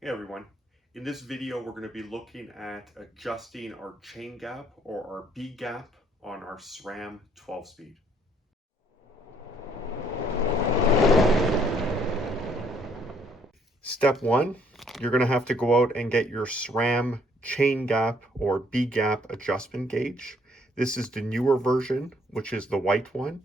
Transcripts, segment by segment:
Hey everyone, in this video we're going to be looking at adjusting our chain gap or our B gap on our SRAM 12-speed. Step one, you're going to have to go out and get your SRAM chain gap or B gap adjustment gauge. This is the newer version, which is the white one.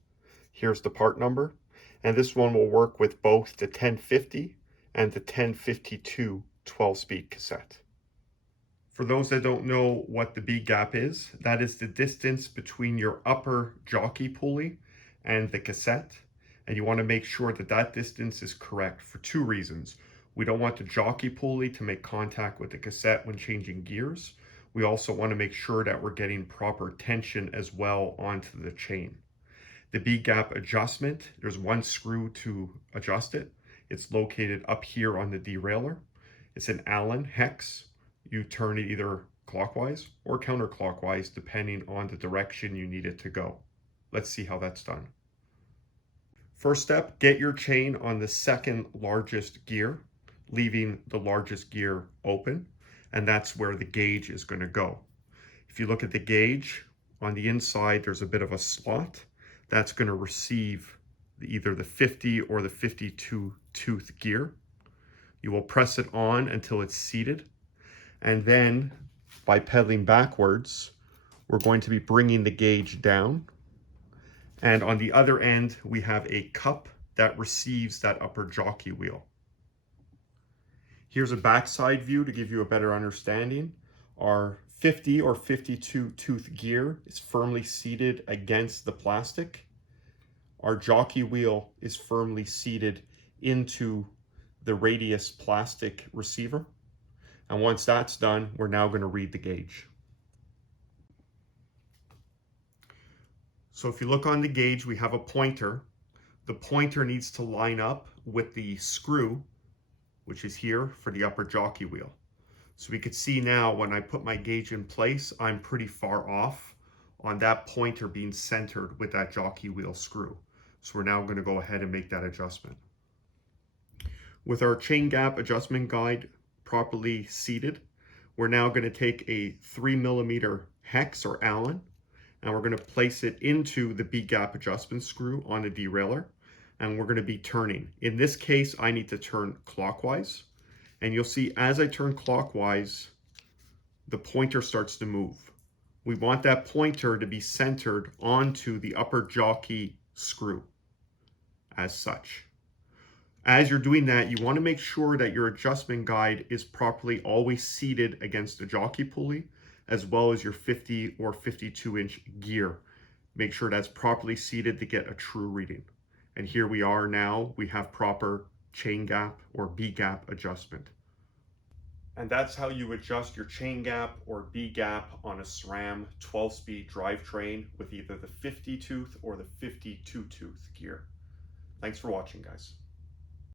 Here's the part number, and this one will work with both the 1050 and the 1052 12-speed cassette. For those that don't know what the B gap is, that is the distance between your upper jockey pulley and the cassette. And you want to make sure that that distance is correct for two reasons. We don't want the jockey pulley to make contact with the cassette when changing gears. We also want to make sure that we're getting proper tension as well onto the chain. The B gap adjustment, there's one screw to adjust it. It's located up here on the derailleur. It's an Allen hex. You turn it either clockwise or counterclockwise depending on the direction you need it to go. Let's see how that's done. First step, get your chain on the second largest gear, leaving the largest gear open, and that's where the gauge is going to go. If you look at the gauge, on the inside there's a bit of a slot. That's going to receive either the 50 or the 52 tooth gear. You will press it on until it's seated. And then by pedaling backwards, we're going to be bringing the gauge down. And on the other end, we have a cup that receives that upper jockey wheel. Here's a backside view to give you a better understanding. Our 50 or 52 tooth gear is firmly seated against the plastic. Our jockey wheel is firmly seated into the radius plastic receiver. And once that's done, we're now going to read the gauge. So if you look on the gauge, we have a pointer. The pointer needs to line up with the screw, which is here for the upper jockey wheel. So we could see now when I put my gauge in place, I'm pretty far off on that pointer being centered with that jockey wheel screw. So we're now going to go ahead and make that adjustment. With our chain gap adjustment guide properly seated, we're now going to take a 3mm hex or Allen, and we're going to place it into the B gap adjustment screw on the derailleur, and we're going to be turning. In this case, I need to turn clockwise, and you'll see as I turn clockwise, the pointer starts to move. We want that pointer to be centered onto the upper jockey screw as such. As you're doing that, you want to make sure that your adjustment guide is properly always seated against the jockey pulley, as well as your 50 or 52-inch gear. Make sure that's properly seated to get a true reading. And here we are now, we have proper chain gap or B gap adjustment. And that's how you adjust your chain gap or B gap on a SRAM 12-speed drivetrain with either the 50 tooth or the 52 tooth gear. Thanks for watching, guys.